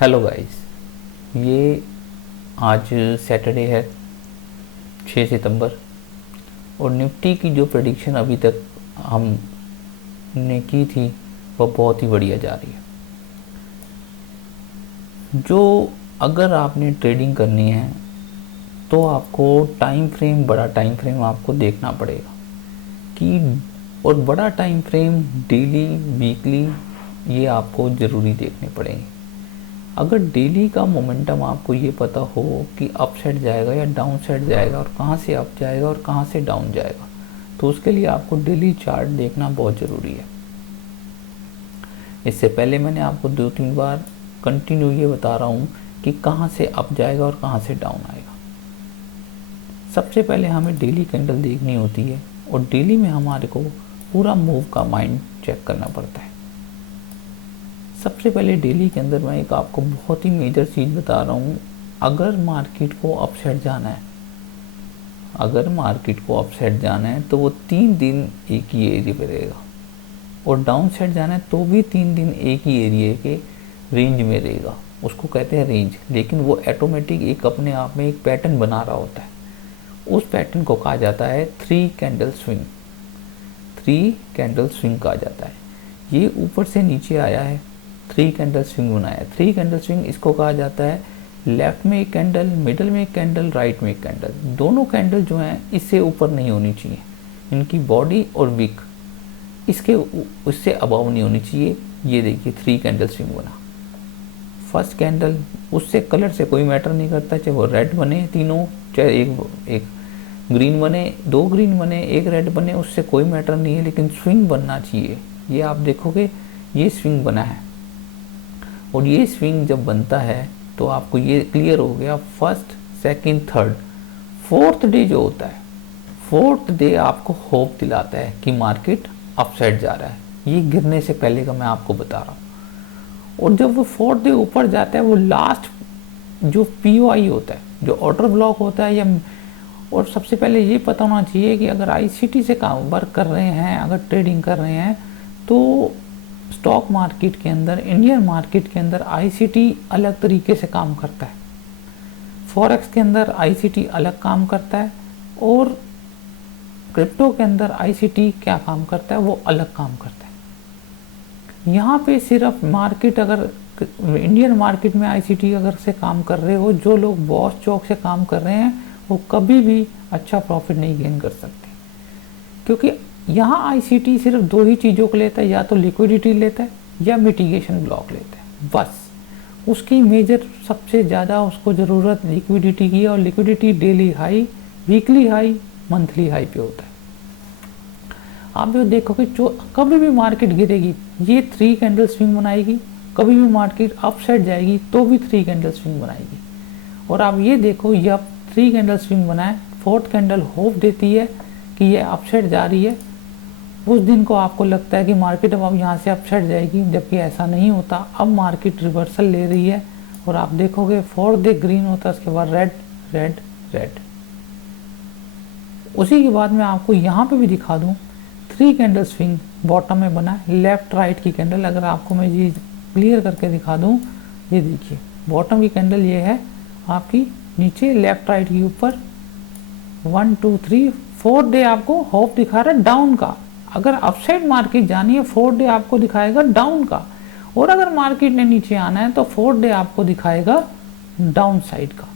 Hello guys, ये आज Saturday है 6 सितंबर और निफ्टी की जो प्रेडिक्शन अभी तक हमने की थी वह बहुत ही बढ़िया जा रही है। जो अगर आपने ट्रेडिंग करनी है तो आपको बड़ा टाइम फ्रेम आपको देखना पड़ेगा कि और बड़ा टाइम फ्रेम डेली वीकली ये आपको ज़रूरी देखने पड़ेंगे। अगर डेली का मोमेंटम आपको ये पता हो कि अप साइड जाएगा या डाउन साइड जाएगा और कहाँ से अप जाएगा और कहाँ से डाउन जाएगा, तो उसके लिए आपको डेली चार्ट देखना बहुत ज़रूरी है। इससे पहले मैंने आपको 2-3 बार कंटिन्यू ये बता रहा हूँ कि कहाँ से अप जाएगा और कहाँ से डाउन आएगा। सबसे पहले हमें डेली कैंडल देखनी होती है और डेली में हमारे को पूरा मूव का माइंड चेक करना पड़ता है। सबसे पहले डेली के अंदर मैं एक आपको बहुत ही मेजर चीज़ बता रहा हूँ। अगर मार्केट को अपसाइड जाना है तो वो 3 दिन एक ही एरिया पे रहेगा और डाउन साइड जाना है तो भी 3 दिन एक ही एरिया के रेंज में रहेगा। उसको कहते हैं रेंज, लेकिन वो ऑटोमेटिक एक अपने आप में एक पैटर्न बना रहा होता है। उस पैटर्न को कहा जाता है 3 कैंडल स्विंग कहा जाता है। ये ऊपर से नीचे आया है, 3 कैंडल स्विंग बनाया। 3 कैंडल स्विंग इसको कहा जाता है लेफ्ट में एक कैंडल, मिडल में एक कैंडल, राइट में एक कैंडल। दोनों कैंडल जो हैं इससे ऊपर नहीं होनी चाहिए, इनकी बॉडी और विक इससे अबव नहीं होनी चाहिए। ये देखिए 3 कैंडल स्विंग बना। फर्स्ट कैंडल, उससे कलर से कोई मैटर नहीं करता, चाहे वो रेड बने तीनों, चाहे एक ग्रीन बने, 2 ग्रीन बने, 1 रेड बने, उससे कोई मैटर नहीं है, लेकिन स्विंग बनना चाहिए। ये आप देखोगे ये स्विंग बना है और ये स्विंग जब बनता है तो आपको ये क्लियर हो गया। First, second, third, fourth day जो होता है, फोर्थ डे आपको होप दिलाता है कि मार्केट अपसाइड जा रहा है। ये गिरने से पहले का मैं आपको बता रहा हूँ। और जब वो फोर्थ डे ऊपर जाता है, वो लास्ट जो पीओआई होता है, जो ऑर्डर ब्लॉक होता है, या और सबसे पहले ये पता होना चाहिए कि अगर आईसीटी से काम वर्क कर रहे हैं, अगर ट्रेडिंग कर रहे हैं, तो स्टॉक मार्केट के अंदर, इंडियन मार्केट के अंदर आईसीटी अलग तरीके से काम करता है। फॉरेक्स के अंदर आईसीटी अलग काम करता है और क्रिप्टो के अंदर आईसीटी क्या काम करता है, वो अलग काम करता है। यहाँ पे सिर्फ मार्केट, अगर इंडियन मार्केट में आईसीटी अगर से काम कर रहे हो, जो लोग बॉस चौक से काम कर रहे हैं वो कभी भी अच्छा प्रॉफिट नहीं गेन कर सकते, क्योंकि यहाँ आईसीटी सिर्फ 2 ही चीज़ों को लेता है, या तो लिक्विडिटी लेता है या मिटिगेशन ब्लॉक लेता है। बस उसकी मेजर सबसे ज़्यादा उसको ज़रूरत लिक्विडिटी की है, और liquidity daily high, weekly high, monthly high पे होता है। आप जो देखोगे कभी भी मार्केट गिरेगी ये 3 कैंडल स्विंग बनाएगी, कभी भी मार्केट अप साइड जाएगी तो भी 3 कैंडल स्विंग बनाएगी। और आप ये देखो, ये अब 3 कैंडल स्विंग बनाए, फोर्थ कैंडल होप देती है कि ये अप साइड जा रही है। उस दिन को आपको लगता है कि मार्केट अब यहाँ से अप साइड जाएगी, जबकि ऐसा नहीं होता। अब मार्केट रिवर्सल ले रही है और आप देखोगे फोर्थ डे ग्रीन होता है, उसके बाद रेड रेड रेड। उसी के बाद मैं आपको यहाँ पे भी दिखा दूँ, 3 कैंडल स्विंग बॉटम में बना है, लेफ्ट राइट की कैंडल। अगर आपको मैं ये क्लियर करके दिखा दूँ, ये देखिए बॉटम की कैंडल ये है आपकी, नीचे लेफ्ट राइट के ऊपर 1 2 3, फोर्थ डे आपको होप दिखा रहा है डाउन का। अगर अपसाइड मार्केट जानी है, फोर्थ डे आपको दिखाएगा डाउन का, और अगर मार्केट ने नीचे आना है तो फोर्थ डे आपको दिखाएगा डाउन साइड का।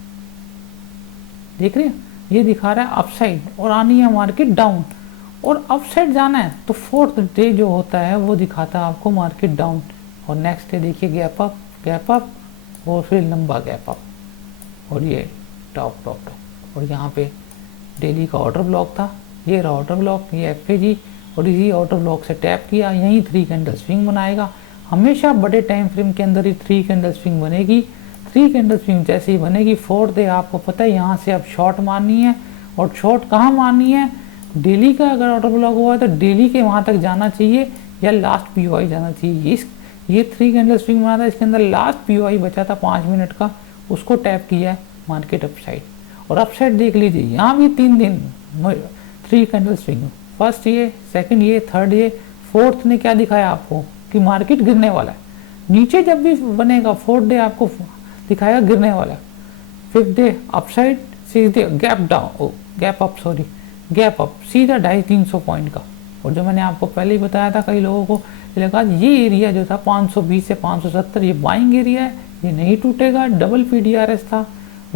देख रहे हैं, ये दिखा रहा है अपसाइड और आनी है मार्केट डाउन, और अपसाइड जाना है तो फोर्थ डे जो होता है वो दिखाता है आपको मार्केट डाउन। और नेक्स्ट डे देखिए गैप अप और फिर लंबा गैप अप, और ये टॉप। और यहाँ पे डेली का ऑर्डर ब्लॉक था, ये रहा ऑर्डर ब्लॉक, ये एफएजी, और इसी ऑर्डर ब्लॉक से टैप किया, यहीं 3 कैंडल स्विंग बनाएगा। हमेशा बड़े टाइम फ्रेम के अंदर ही 3 कैंडल स्विंग बनेगी। 3 कैंडल स्विंग जैसे ही बनेगी, फोर्थ डे आपको पता है यहाँ से अब शॉर्ट मारनी है। और शॉर्ट कहाँ मारनी है, डेली का अगर ऑर्डर ब्लॉक हुआ है तो डेली के वहाँ तक जाना चाहिए या लास्ट पीओआई जाना चाहिए। ये 3 कैंडल स्विंग बना था, इसके अंदर लास्ट पीओआई बचा था 5 मिनट का, उसको टैप किया है, मार्केट अपसाइड। और अपसाइड देख लीजिए, यहाँ भी 3 दिन 3 कैंडल स्विंग, फर्स्ट ये, सेकंड ये, थर्ड ये, फोर्थ ने क्या दिखाया आपको कि मार्केट गिरने वाला है। नीचे जब भी बनेगा 4th डे आपको दिखाएगा गिरने वाला, 5th डे अपसाइड सीधे gap down, gap up, sorry gap up सीधा 250-300 पॉइंट का। और जो मैंने आपको पहले ही बताया था, कई लोगों को लगा ये एरिया जो था 520 से 570 ये बाइंग एरिया है, ये नहीं टूटेगा, डबल PDRS था।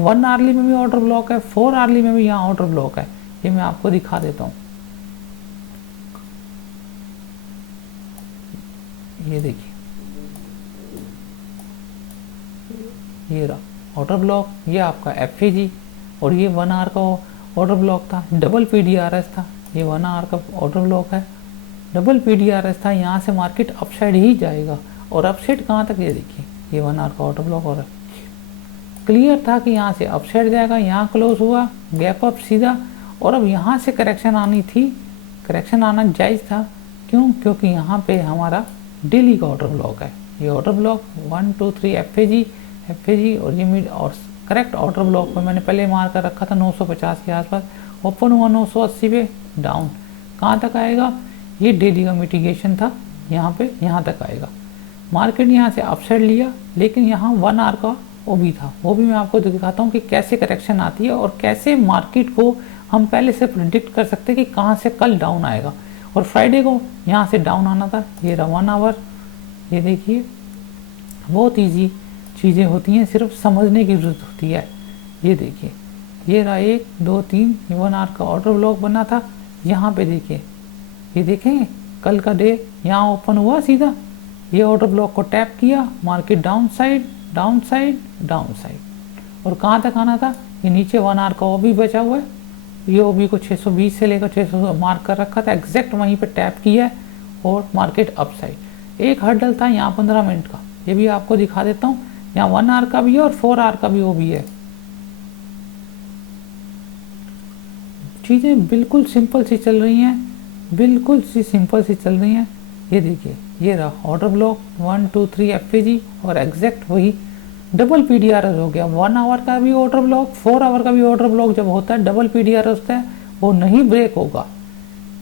1 आवर्ली में भी ऑर्डर ब्लॉक है, 4 आवर्ली में भी यहाँ ऑर्डर ब्लॉक है। ये मैं आपको दिखा देता हूँ, ये देखिए, ये रहा ऑर्डर ब्लॉक, ये आपका FAG, और ये 1 आवर का ऑर्डर ब्लॉक था, डबल PDRS था, ये 1 आवर का ऑर्डर ब्लॉक है, डबल PDRS था। यहाँ से मार्केट अपसाइड ही जाएगा, और अपसाइड कहाँ तक, ये देखिए, ये 1 आवर का ऑर्डर ब्लॉक, और क्लियर था कि यहाँ से अपसाइड जाएगा, यहाँ क्लोज हुआ, गैप अप सीधा, और अब यहाँ से करेक्शन आनी थी, करेक्शन आना जायज़ था। क्यों? क्योंकि यहाँ पे हमारा डेली का ऑर्डर ब्लॉक है, ये ऑर्डर ब्लॉक 1 2 3 FAG, और ये मिड और करेक्ट ऑर्डर ब्लॉक पर मैंने पहले मार कर रखा था 950 के आसपास, ओपन हुआ 980 पे, डाउन कहाँ तक आएगा, ये डेली का मिटिगेशन था, यहाँ पे यहाँ तक आएगा। मार्केट यहाँ से अपसाइड लिया, लेकिन यहाँ 1 आवर का वो भी था, वो भी मैं आपको दिखाता हूँ कि कैसे करेक्शन आती है और कैसे मार्केट को हम पहले से प्रिडिक्ट कर सकते हैं कि कहाँ से कल डाउन आएगा। और फ्राइडे को यहाँ से डाउन आना था, ये रहा 1 आवर, ये देखिए, बहुत ईजी चीज़ें होती हैं, सिर्फ समझने की जरूरत होती है। ये देखिए, ये रहा 1 2 3 1 आवर का ऑर्डर ब्लॉक बना था, यहाँ पे देखिए, ये देखें कल का डे यहाँ ओपन हुआ सीधा, ये ऑर्डर ब्लॉक को टैप किया, market down side down side down side, और कहाँ तक आना था, ये नीचे 1 आवर का OB बचा हुआ है, ये OB को 620 से लेकर 600 मार्क कर रखा था, एग्जैक्ट वहीं पे टैप किया है, और मार्केट अप साइड। एक हर्डल था यहाँ 15 मिनट का, ये भी आपको दिखा देता हूँ, यहाँ 1 आवर का भी है और 4 आवर का भी OB है। चीज़ें बिल्कुल सिंपल सी चल रही हैं, बिल्कुल सी सिंपल सी चल रही हैं। ये देखिए, ये रहा ऑर्डर ब्लॉक 1 2 3 FAG, और एग्जैक्ट वही डबल PDRS हो गया। 1 आवर का भी ऑर्डर ब्लॉक, 4 आवर का भी ऑर्डर ब्लॉक जब होता है, डबल PDRS होता है, वो नहीं ब्रेक होगा,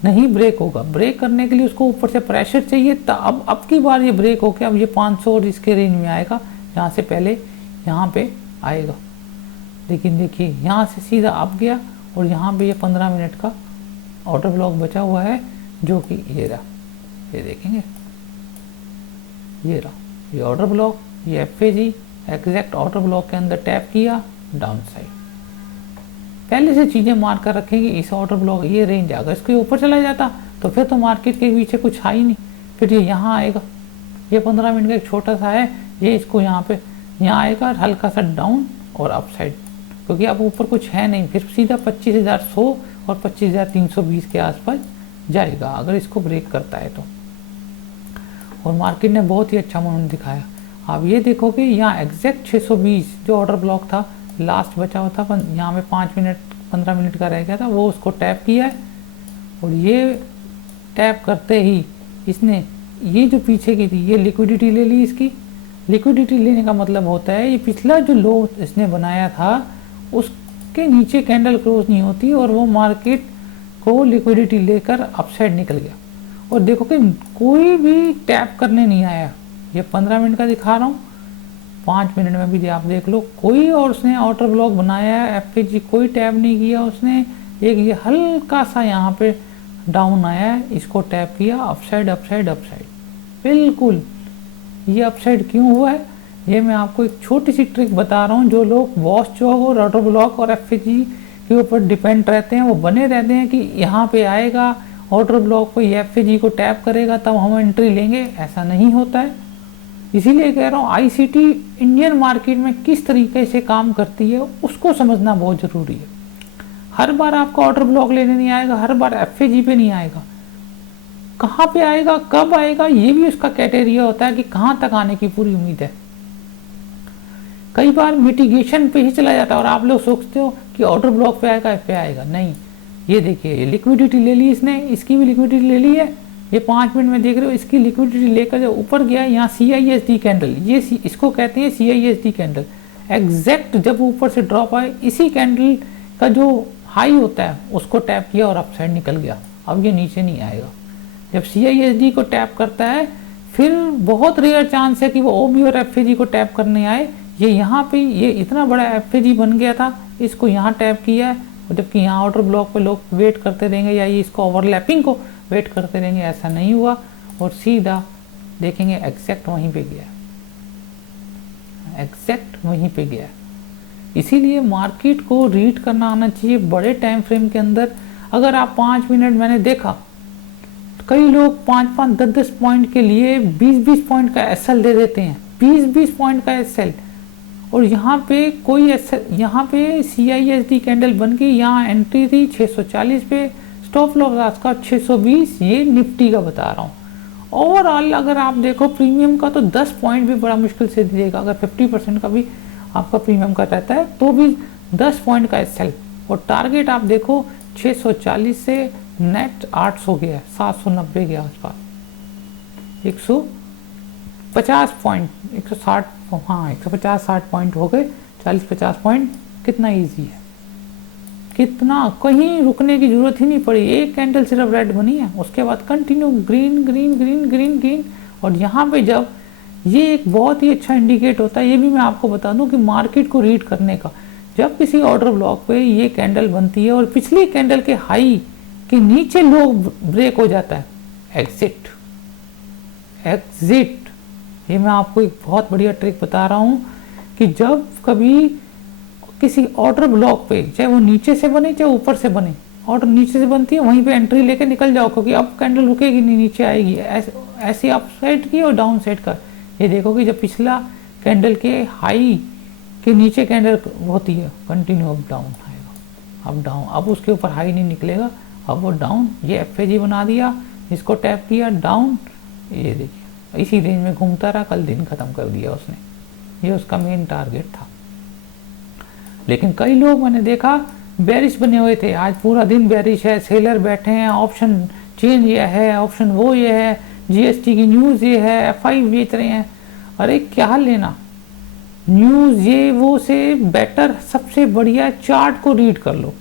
नहीं ब्रेक होगा। ब्रेक करने के लिए उसको ऊपर से प्रेशर चाहिए, अब की बार ये ब्रेक होकर अब ये 500 और इसके रेंज में आएगा, यहाँ से पहले यहाँ पे आएगा। लेकिन देखिए, यहाँ से सीधा अप गया, और यहाँ पे ये 15 मिनट का ऑर्डर ब्लॉक बचा हुआ है, जो कि ये रहा, ये देखेंगे, ये रहा ये ऑर्डर ब्लॉक, ये FAG एग्जैक्ट ऑर्डर ब्लॉक के अंदर टैप किया, डाउन साइड। पहले से चीज़ें मार कर रखेंगे, इस ऑर्डर ब्लॉक ये रेंज अगर इसके ऊपर चला जाता तो फिर तो मार्केट के पीछे कुछ है ही नहीं, फिर ये यहाँ आएगा, ये 15 मिनट का एक छोटा सा है, ये इसको यहाँ पे यहाँ आएगा, हल्का सा डाउन और अप साइड, क्योंकि अब ऊपर कुछ है नहीं, फिर सीधा 25,100 और 25,320 के आसपास जाएगा अगर इसको ब्रेक करता है तो। और मार्केट ने बहुत ही अच्छा मोमेंट दिखाया। आप ये देखोगे यहाँ एग्जैक्ट 620 जो ऑर्डर ब्लॉक था, लास्ट बचा हुआ था, यहाँ पे 5 मिनट 15 मिनट का रह गया था, वो उसको टैप किया है, और ये टैप करते ही इसने ये जो पीछे की थी ये लिक्विडिटी ले ली। इसकी लिक्विडिटी लेने का मतलब होता है ये पिछला जो लो इसने बनाया था उसके नीचे कैंडल क्लोज नहीं होती, और वो मार्केट को लिक्विडिटी लेकर अपसाइड निकल गया। और देखो कि कोई भी टैप करने नहीं आया, ये 15 मिनट का दिखा रहा हूँ, 5 मिनट में भी आप देख लो, कोई और उसने ऑर्डर ब्लॉक बनाया है, FAG कोई टैप नहीं किया उसने, एक ये हल्का सा यहाँ पे डाउन आया है, इसको टैप किया, अपसाइड अपसाइड अपसाइड, बिल्कुल। ये अपसाइड क्यों हुआ है, ये मैं आपको एक छोटी सी ट्रिक बता रहा हूँ। जो लोग वॉच चौक और ऑर्डर ब्लॉक और FAG के ऊपर डिपेंड रहते हैं, वो बने रहते हैं कि यहाँ पे आएगा ऑर्डर ब्लॉक पे, ये FAG को टैप करेगा तब हम एंट्री लेंगे, ऐसा नहीं होता है। इसीलिए कह रहा हूँ ICT इंडियन मार्केट में किस तरीके से काम करती है उसको समझना बहुत ज़रूरी है। हर बार आपका ऑर्डर ब्लॉक लेने नहीं आएगा, हर बार FAG पे नहीं आएगा, कहाँ पे आएगा, कब आएगा, ये भी उसका क्राइटेरिया होता है कि कहाँ तक आने की पूरी उम्मीद है। कई बार मिटिगेशन पे ही चला जाता है और आप लोग सोचते हो कि ऑर्डर ब्लॉक पे आएगा, पे आएगा, नहीं। ये देखिए, लिक्विडिटी ले ली इसने, इसकी भी लिक्विडिटी ले ली है, ये 5 मिनट में देख रहे हो, इसकी लिक्विडिटी लेकर जो ऊपर गया, यहाँ CISD कैंडल, ये इसको कहते हैं CISD कैंडल। एग्जैक्ट जब ऊपर से ड्रॉप आए, इसी कैंडल का जो हाई होता है उसको टैप किया और अपसाइड निकल गया, अब ये नीचे नहीं आएगा। जब CISD को टैप करता है फिर बहुत रेयर चांस है कि वो ओबी और एफएजी को टैप करने आए। ये यहाँ पे ये इतना बड़ा एफएजी बन गया था, इसको यहाँ टैप किया है, और जबकि यहाँ आउटर ब्लॉक पे लोग वेट करते रहेंगे या ये इसको ओवरलैपिंग को वेट करते रहेंगे, ऐसा नहीं हुआ और सीधा देखेंगे एग्जैक्ट वहीं पे गया, एग्जैक्ट वहीं पे गया। इसीलिए मार्केट को रीड करना आना चाहिए बड़े टाइम फ्रेम के अंदर। अगर आप 5 मिनट, मैंने देखा कई लोग 5-5, 10-10 पॉइंट के लिए 20-20 पॉइंट का एसएल दे देते हैं, 20-20 पॉइंट का एसएल। और यहाँ पे कोई एसएल, यहाँ पे CISD कैंडल बन गई, यहाँ एंट्री थी 640 पे, स्टॉप लॉस आपका 620, ये निफ्टी का बता रहा हूँ। ओवरऑल अगर आप देखो प्रीमियम का तो 10 पॉइंट भी बड़ा मुश्किल से दिएगा, अगर 50% का भी आपका प्रीमियम का रहता है तो भी 10 पॉइंट का एसएल। और टारगेट आप देखो 640 से नेट 800 गया, 790 गया आसपास, 150 पॉइंट, 160, हाँ 150-60 पॉइंट हो गए, 40-50 पॉइंट, कितना इजी है, कितना, कहीं रुकने की जरूरत ही नहीं पड़ी। एक कैंडल सिर्फ रेड बनी है, उसके बाद continue green green green green green. और यहाँ पे जब ये एक बहुत ही अच्छा इंडिकेट होता है, ये भी मैं आपको बता दूं कि मार्केट को रीड करने का, जब किसी ऑर्डर ब्लॉक पे ये कैंडल बनती है और पिछली कैंडल के हाई के नीचे लो ब्रेक हो जाता है, एग्जिट, एग्जिट। ये मैं आपको एक बहुत बढ़िया ट्रिक बता रहा हूँ कि जब कभी किसी ऑर्डर ब्लॉक पे, चाहे वो नीचे से बने चाहे ऊपर से बने, ऑर्डर नीचे से बनती है वहीं पे एंट्री लेके निकल जाओ, क्योंकि अब कैंडल रुकेगी नहीं, नीचे आएगी, ऐसे अप साइड की और डाउन साइड का। ये देखो कि जब पिछला कैंडल के हाई के नीचे कैंडल होती है, कंटिन्यू अप डाउन आएगा, अप डाउन, अब उसके ऊपर हाई नहीं निकलेगा, अब वो डाउन, ये एफएजी बना दिया, इसको टैप किया डाउन, ये देखिए इसी रेंज में घूमता रहा, कल दिन खत्म कर दिया उसने, ये उसका मेन टारगेट था। लेकिन कई लोग मैंने देखा बेरिश बने हुए थे, आज पूरा दिन बेरिश है, सेलर बैठे हैं, ऑप्शन चेंज ये है, ऑप्शन वो ये है, जीएसटी की न्यूज़ ये है, FI बेच रहे हैं। अरे क्या लेना न्यूज़ ये वो से, बेटर सबसे बढ़िया चार्ट को रीड कर लो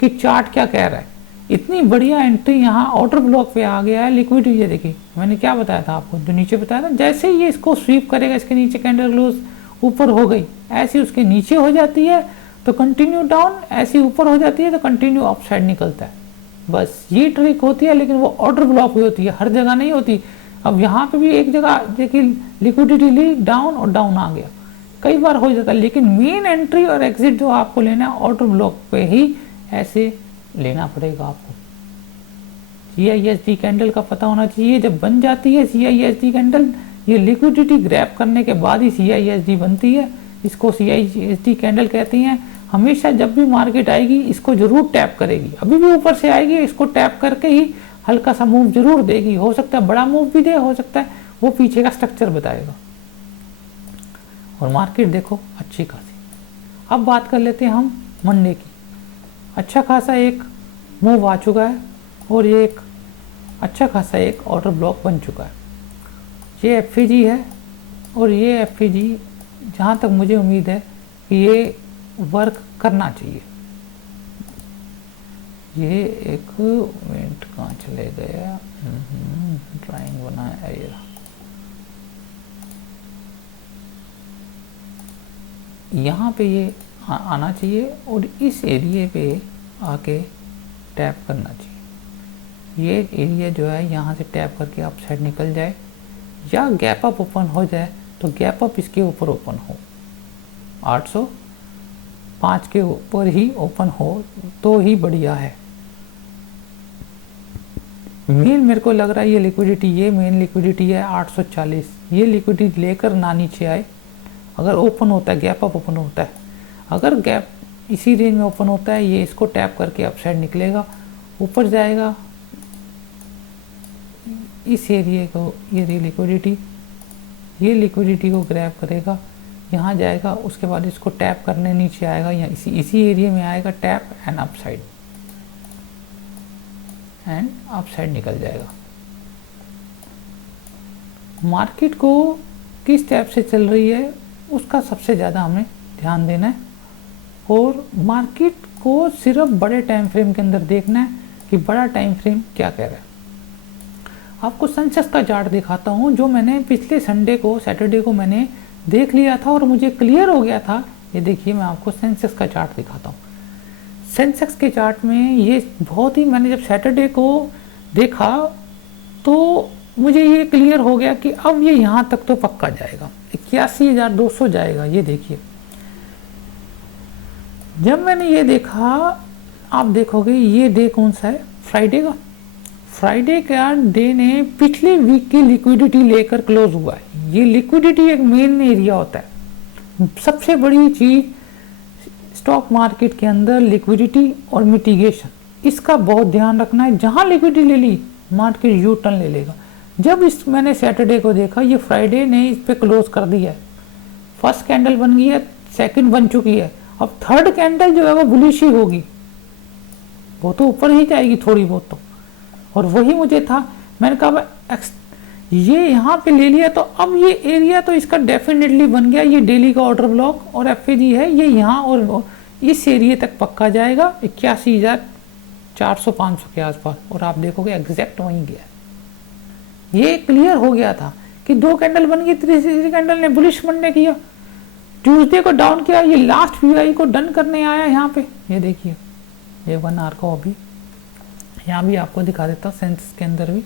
कि चार्ट क्या कह रहा है। इतनी बढ़िया एंट्री यहाँ ऑर्डर ब्लॉक पे आ गया है, लिक्विडिटी, ये देखिए मैंने क्या बताया था आपको, जो नीचे बताया था, जैसे ही ये इसको स्वीप करेगा, इसके नीचे कैंडल क्लोज ऊपर हो गई, ऐसी उसके नीचे हो जाती है तो कंटिन्यू डाउन, ऐसी ऊपर हो जाती है तो कंटिन्यू अप साइड निकलता है। बस ये ट्रिक होती है, लेकिन वो ऑर्डर ब्लॉक हुई होती है, हर जगह नहीं होती। अब यहाँ पे भी एक जगह देखिए लिक्विडिटी ली डाउन और डाउन आ गया, कई बार हो जाता है, लेकिन मेन एंट्री और एग्जिट जो आपको लेना है ऑर्डर ब्लॉक पे ही ऐसे लेना पड़ेगा आपको। CISD कैंडल का पता होना चाहिए, जब बन जाती है CISD कैंडल, ये लिक्विडिटी ग्रैब करने के बाद ही CISD बनती है, इसको CISD कैंडल कहती हैं। हमेशा जब भी मार्केट आएगी इसको जरूर टैप करेगी, अभी भी ऊपर से आएगी, इसको टैप करके ही हल्का सा मूव जरूर देगी, हो सकता है बड़ा मूव भी दे, हो सकता है वो पीछे का स्ट्रक्चर बताएगा। और मार्केट देखो अच्छी खासी। अब बात कर लेते हैं हम मंडे की। अच्छा खासा एक मूव आ चुका है और ये एक अच्छा खासा एक ऑर्डर ब्लॉक बन चुका है। ये FAG है और ये FAG जहाँ तक मुझे उम्मीद है कि ये वर्क करना चाहिए। ये एक मिनट कहाँ चले गया, ड्राइंग बनाया, ये यहाँ पे ये आना चाहिए और इस एरिया पे आके टैप करना चाहिए। ये एरिया जो है यहाँ से टैप करके अप साइड निकल जाए या गैप अप ओपन हो जाए, तो गैप अप इसके ऊपर ओपन हो, 805 के ऊपर ही ओपन हो तो ही बढ़िया है। मेन मेरे को लग रहा है ये लिक्विडिटी, ये मेन लिक्विडिटी है 840, ये लिक्विडिटी लेकर ना नीचे आए। अगर ओपन होता है, गैप अप ओपन होता है, अगर गैप इसी रेंज में ओपन होता है, ये इसको टैप करके अप साइड निकलेगा, ऊपर जाएगा, इस एरिया को, ये लिक्विडिटी को ग्रैब करेगा, यहाँ जाएगा, उसके बाद इसको टैप करने नीचे आएगा, या इसी एरिया में आएगा, टैप एंड अप साइड निकल जाएगा। मार्केट को किस टाइप से चल रही है उसका सबसे ज़्यादा हमें ध्यान देना है, और मार्केट को सिर्फ बड़े टाइम फ्रेम के अंदर देखना है कि बड़ा टाइम फ्रेम क्या कह रहा है। आपको सेंसेक्स का चार्ट दिखाता हूँ, जो मैंने पिछले सैटरडे को मैंने देख लिया था और मुझे क्लियर हो गया था। ये देखिए, मैं आपको सेंसेक्स का चार्ट दिखाता हूँ। सेंसेक्स के चार्ट में ये बहुत ही, मैंने जब सैटरडे को देखा तो मुझे ये क्लियर हो गया कि अब ये यहाँ तक तो पक्का जाएगा, 81,200 जाएगा। ये देखिए, जब मैंने ये देखा, आप देखोगे ये डे कौन सा है, फ्राइडे का। फ्राइडे का डे ने पिछले वीक की लिक्विडिटी लेकर क्लोज हुआ है। ये लिक्विडिटी एक मेन एरिया होता है। सबसे बड़ी चीज स्टॉक मार्केट के अंदर लिक्विडिटी और मिटिगेशन, इसका बहुत ध्यान रखना है। जहां लिक्विडिटी ले ली, मार्केट यू टर्न ले लेगा। जब मैंने सैटरडे को देखा, ये फ्राइडे ने इस पे क्लोज कर दिया है। फर्स्ट कैंडल बन गई है, सेकंड बन चुकी है, अब थर्ड कैंडल जो है वो बुलिश ही होगी, वो तो ऊपर ही जाएगी थोड़ी बहुत तो। और वही मुझे था, मैंने कहा ये यहाँ पे ले लिया तो अब ये एरिया तो इसका डेफिनेटली बन गया। ये डेली का ऑर्डर ब्लॉक और एफएजी है, ये यहाँ और इस एरिया तक पक्का जाएगा 81,400-500 के आसपास। और आप देखोगे एग्जैक्ट वहीं गया। ये क्लियर हो गया था कि 2 कैंडल बन गई, तीसरी कैंडल ने बुलिश बनने किया, ट्यूसडे को डाउन किया, ये लास्ट वीआई को डन करने आया यहाँ पे। ये देखिए, ये 1 आवर का अभी यहाँ भी आपको दिखा देता हूँ, सेंसेक्स के अंदर भी,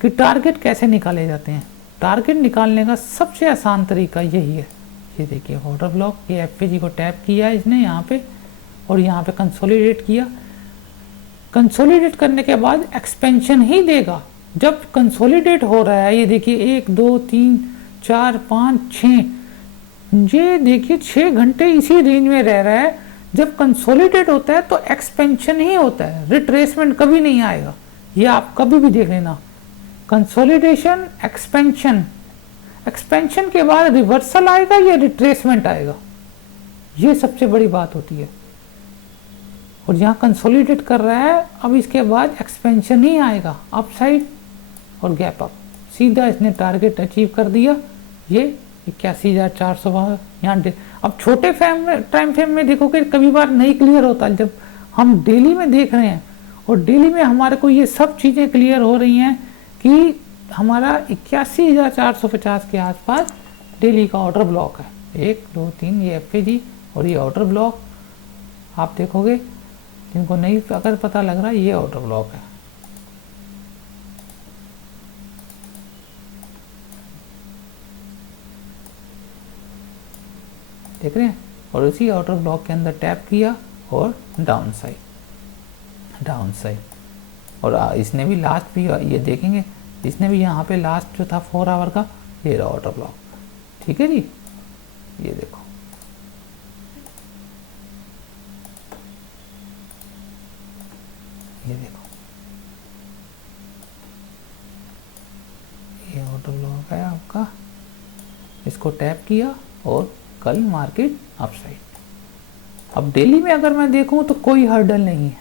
कि टारगेट कैसे निकाले जाते हैं। टारगेट निकालने का सबसे आसान तरीका यही है। ये देखिए, ऑर्डर ब्लॉक, ये एफपीजी को टैप किया इसने यहाँ पे और यहाँ पे कंसोलिडेट किया। कंसोलिडेट करने के बाद एक्सपेंशन ही देगा। जब कंसोलिडेट हो रहा है, ये देखिए 1 2 3 4 5 6, ये देखिए 6 घंटे इसी रेंज में रह रहा है। जब कंसोलिडेट होता है तो एक्सपेंशन ही होता है, रिट्रेसमेंट कभी नहीं आएगा। ये आप कभी भी देख लेना, कंसोलिडेशन, एक्सपेंशन, एक्सपेंशन के बाद रिवर्सल आएगा या रिट्रेसमेंट आएगा, ये सबसे बड़ी बात होती है। और यहाँ कंसोलिडेट कर रहा है, अब इसके बाद एक्सपेंशन ही आएगा, अपसाइड और गैप अप। सीधा इसने टारगेट अचीव कर दिया, ये 81,400 यहाँ। अब छोटे टाइम फ्रेम में देखोगे कभी बार नहीं क्लियर होता। जब हम डेली में देख रहे हैं और डेली में हमारे को ये सब चीज़ें क्लियर हो रही हैं कि हमारा 81,450 के आसपास डेली का ऑर्डर ब्लॉक है। 1 2 3 ये एफएजी और ये ऑर्डर ब्लॉक। आप देखोगे, जिनको नहीं अगर पता लग रहा, ये ऑर्डर ब्लॉक है। देख रहे हैं, और उसी ऑर्डर ब्लॉक के अंदर टैप किया और डाउन साइड। और इसने भी लास्ट भी, ये देखेंगे, इसने भी यहाँ पे लास्ट जो था 4 आवर का, ये रहा ऑर्डर ब्लॉक। ठीक है जी, ये देखो, ये देखो, ये ऑर्डर ब्लॉक है आपका। इसको टैप किया और कल मार्केट अपसाइड। अब डेली में अगर मैं देखूं तो कोई हर्डल नहीं है,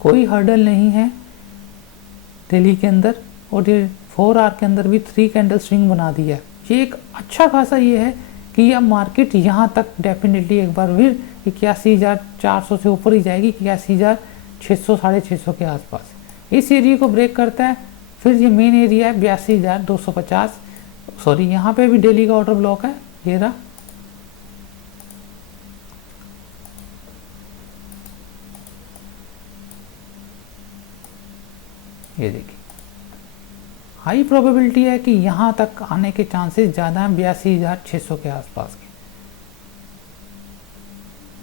कोई हर्डल नहीं है डेली के अंदर। और ये 4 आवर के अंदर भी 3 कैंडल स्विंग बना दिया है। ये एक अच्छा खासा ये है कि यह मार्केट यहाँ तक डेफिनेटली एक बार फिर 81,400 से ऊपर ही जाएगी, 81,600 650 के आसपास। इस एरिया को ब्रेक करता है, फिर ये मेन एरिया है 82,250। सॉरी, यहाँ पे भी डेली का ऑर्डर ब्लॉक है, ये रहा। ये देखिए, हाई प्रोबेबिलिटी है कि यहाँ तक आने के चांसेस ज़्यादा हैं, 82,600 के आसपास के।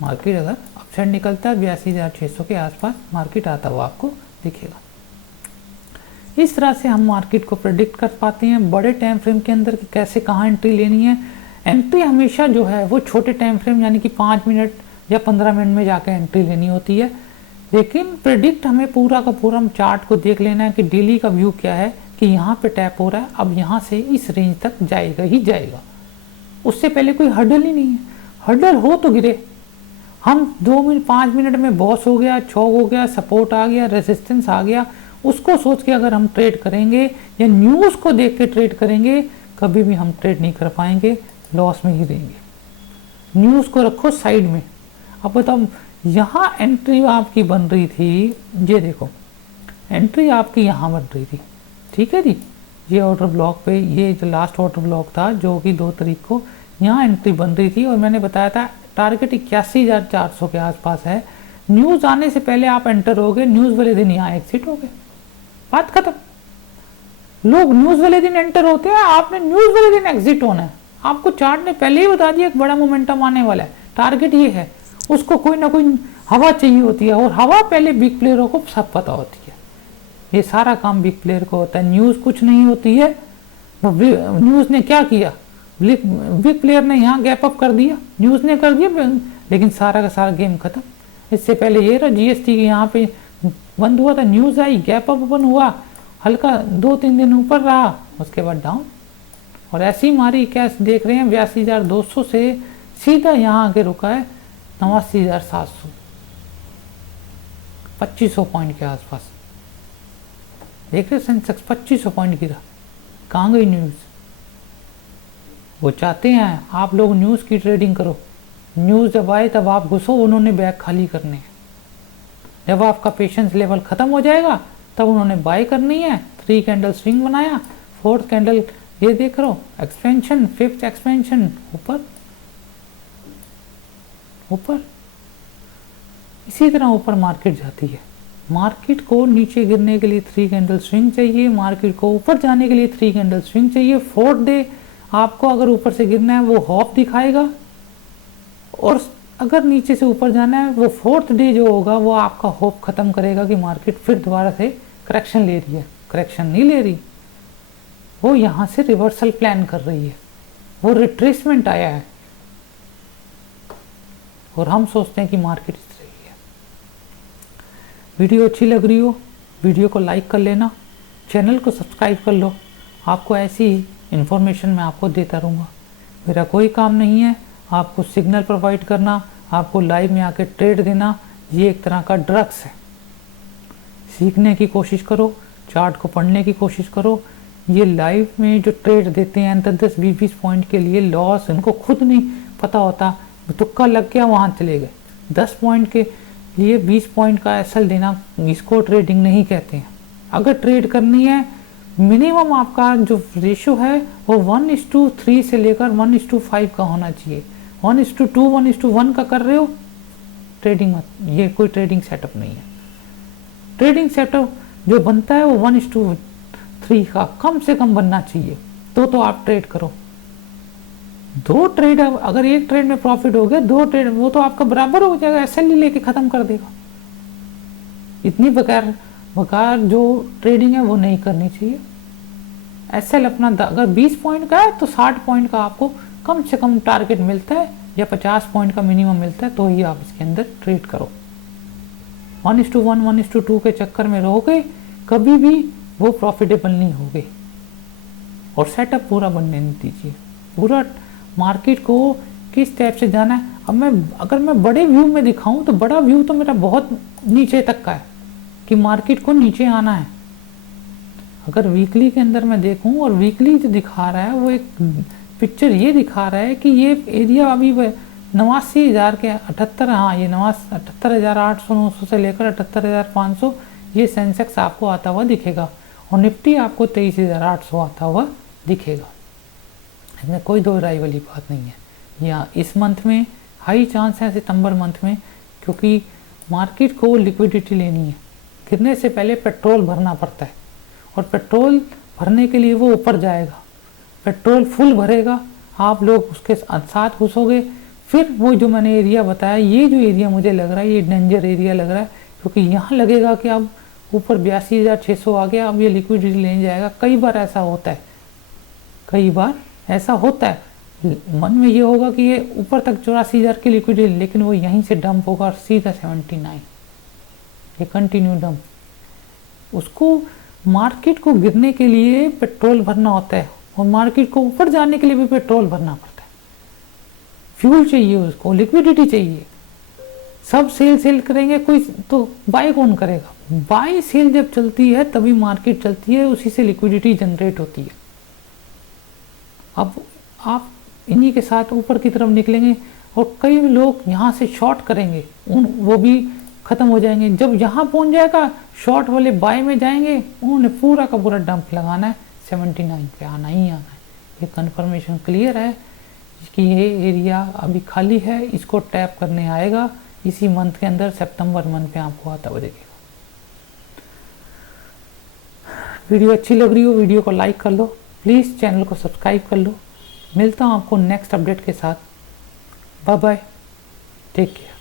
मार्केट अगर अपसाइड निकलता है 82,600 के आसपास मार्केट आता हुआ आपको दिखेगा। इस तरह से हम मार्केट को प्रेडिक्ट कर पाते हैं बड़े टाइम फ्रेम के अंदर कि कैसे कहाँ एंट्री लेनी है। एंट्री हमेशा जो है वो छोटे टाइम फ्रेम यानी कि 5 मिनट या 15 मिनट में जाकर एंट्री लेनी होती है। लेकिन प्रेडिक्ट हमें पूरा का पूरा हम चार्ट को देख लेना है कि डेली का व्यू क्या है, कि यहाँ पे टैप हो रहा है, अब यहाँ से इस रेंज तक जाएगा ही जाएगा। उससे पहले कोई हर्डल ही नहीं है। हर्डल हो तो गिरे, हम 2 मिनट 5 मिनट में बॉस हो गया, छॉक हो गया, सपोर्ट आ गया, रेजिस्टेंस आ गया, उसको सोच के अगर हम ट्रेड करेंगे या न्यूज़ को देख के ट्रेड करेंगे, कभी भी हम ट्रेड नहीं कर पाएंगे, लॉस में ही रहेंगे। न्यूज़ को रखो साइड में। अब बताओ, यहाँ एंट्री आपकी बन रही थी, ये देखो एंट्री आपकी यहाँ बन रही थी, ठीक है जी। ये ऑर्डर ब्लॉक पे, ये जो लास्ट ऑर्डर ब्लॉक था जो कि 2 तारीख को यहाँ एंट्री बन रही थी, और मैंने बताया था टारगेट 81,400 के आसपास है। न्यूज़ आने से पहले आप एंटर हो गए, न्यूज़ वाले दिन यहाँ एग्जिट हो गए, बात खत्म। लोग न्यूज़ वाले दिन एंटर होते हैं, आपने न्यूज़ वाले दिन एग्जिट होना है। आपको चार्ट ने पहले ही बता दिया एक बड़ा मोमेंटम आने वाला है, टारगेट ये है। उसको कोई ना कोई हवा चाहिए होती है, और हवा पहले बिग प्लेयरों को सब पता होती है। ये सारा काम बिग प्लेयर को होता है, न्यूज़ कुछ नहीं होती है। न्यूज़ ने क्या किया, बिग प्लेयर ने यहाँ गैप अप कर दिया, न्यूज़ ने कर दिया, लेकिन सारा का सारा गेम खत्म। इससे पहले ये रहा जीएसटी के यहाँ पे बंद हुआ था, न्यूज़ आई, गैप अप ओपन हुआ, हल्का 2-3 दिन ऊपर रहा, उसके बाद डाउन, और ऐसी मारी क्या देख रहे हैं 82,200 से सीधा यहाँ आके रुका है 89,700, 2500 पॉइंट के आसपास देख रहे। सेंसेक्स 2500 पॉइंट गिरा, कहाँ गई न्यूज़। वो चाहते हैं आप लोग न्यूज़ की ट्रेडिंग करो, न्यूज़ जब आए तब आप घुसो, उन्होंने बैग खाली करने हैं। जब आपका पेशेंस लेवल ख़त्म हो जाएगा तब उन्होंने बाय करनी है। 3 कैंडल स्विंग बनाया, 4th कैंडल ये देख रहे हो एक्सपेंशन, 5th एक्सपेंशन, ऊपर ऊपर, इसी तरह ऊपर मार्केट जाती है। मार्केट को नीचे गिरने के लिए 3 कैंडल स्विंग चाहिए, मार्केट को ऊपर जाने के लिए 3 कैंडल स्विंग चाहिए। 4th डे आपको अगर ऊपर से गिरना है वो हॉप दिखाएगा, और अगर नीचे से ऊपर जाना है वो 4th डे जो होगा वो आपका होप खत्म करेगा कि मार्केट फिर दोबारा से करेक्शन ले रही है। करेक्शन नहीं ले रही, वो यहाँ से रिवर्सल प्लान कर रही है, वो रिट्रेसमेंट आया है, और हम सोचते हैं कि मार्केट इस रही है। वीडियो अच्छी लग रही हो वीडियो को लाइक कर लेना, चैनल को सब्सक्राइब कर लो, आपको ऐसी इन्फॉर्मेशन मैं आपको देता रहूँगा। मेरा कोई काम नहीं है आपको सिग्नल प्रोवाइड करना, आपको लाइव में आके ट्रेड देना, ये एक तरह का ड्रग्स है। सीखने की कोशिश करो, चार्ट को पढ़ने की कोशिश करो। ये लाइव में जो ट्रेड देते हैं 10-20 पॉइंट के लिए लॉस, इनको खुद नहीं पता होता, तुक्का लग गया वहाँ चले गए। 10 पॉइंट के लिए 20 पॉइंट का एसएल देना, इसको ट्रेडिंग नहीं कहते हैं। अगर ट्रेड करनी है मिनिमम आपका जो रेशो है वो 1:3 से लेकर 1:5 का होना चाहिए। 1:2, 1:1 का कर रहे हो ट्रेडिंग मत, ये कोई ट्रेडिंग सेटअप नहीं है। ट्रेडिंग सेटअप जो बनता है वो 1:3 का कम से कम बनना चाहिए, तो आप ट्रेड करो। 2 ट्रेड, अगर एक ट्रेड में प्रॉफिट हो गया, 2 ट्रेड वो तो आपका बराबर हो जाएगा, एसएल ही लेके खत्म कर देगा। इतनी बेकार जो ट्रेडिंग है वो नहीं करनी चाहिए। एसएल अपना अगर 20 पॉइंट का है तो 60 पॉइंट का आपको कम से कम टारगेट मिलता है, या 50 पॉइंट का मिनिमम मिलता है, तो ही आप इसके अंदर ट्रेड करो। 1:1, 1:2 के चक्कर में रहोगे कभी भी वो प्रॉफिटेबल नहीं होगे। और सेटअप पूरा बनने दीजिए, पूरा मार्केट को किस टाइप से जाना है। अब अगर मैं बड़े व्यू में दिखाऊं तो बड़ा व्यू तो मेरा बहुत नीचे तक का है कि मार्केट को नीचे आना है। अगर वीकली के अंदर मैं देखूं, और वीकली जो दिखा रहा है वो एक पिक्चर ये दिखा रहा है कि ये एरिया अभी 89,000 के 78, हाँ ये 78,800-900 से लेकर 78,500 ये सेंसेक्स आपको आता हुआ दिखेगा, और निफ्टी आपको 23,800 आता हुआ दिखेगा। इसमें कोई दो राय वाली बात नहीं है। या इस मंथ में हाई चांस है, सितंबर मंथ में, क्योंकि मार्केट को लिक्विडिटी लेनी है। गिरने से पहले पेट्रोल भरना पड़ता है, और पेट्रोल भरने के लिए वो ऊपर जाएगा, पेट्रोल फुल भरेगा, आप लोग उसके साथ घुसोगे। फिर वो जो मैंने एरिया बताया, ये जो एरिया मुझे लग रहा है ये डेंजर एरिया लग रहा है, क्योंकि यहाँ लगेगा कि अब ऊपर 82,600 आ गया, अब ये लिक्विडिटी लेने जाएगा। कई बार ऐसा होता है, कई बार ऐसा होता है, मन में ये होगा कि ये ऊपर तक 84,000 की लिक्विडिटी, लेकिन वो यहीं से डंप होगा और सीधा 79, ये कंटिन्यू डंप। उसको मार्केट को गिरने के लिए पेट्रोल भरना होता है, और मार्केट को ऊपर जाने के लिए भी पेट्रोल भरना पड़ता है। फ्यूल चाहिए उसको, लिक्विडिटी चाहिए। सब सेल करेंगे, कोई तो बाय कौन करेगा? बाय सेल जब चलती है तभी मार्केट चलती है, उसी से लिक्विडिटी जनरेट होती है। अब आप इन्हीं के साथ ऊपर की तरफ निकलेंगे, और कई लोग यहाँ से शॉर्ट करेंगे, वो भी ख़त्म हो जाएंगे। जब यहाँ पहुँच जाएगा शॉर्ट वाले बाय में जाएंगे, उन्होंने पूरा का पूरा डंप लगाना है, 79 पे आना ही आना है। ये कंफर्मेशन क्लियर है कि ये एरिया अभी खाली है, इसको टैप करने आएगा इसी मंथ के अंदर, सितंबर मंथ पे आपको आता हुआ दिखेगा। वीडियो अच्छी लग रही हो वीडियो को लाइक कर लो, प्लीज़ चैनल को सब्सक्राइब कर लो। मिलता हूँ आपको नेक्स्ट अपडेट के साथ। Bye bye, take care.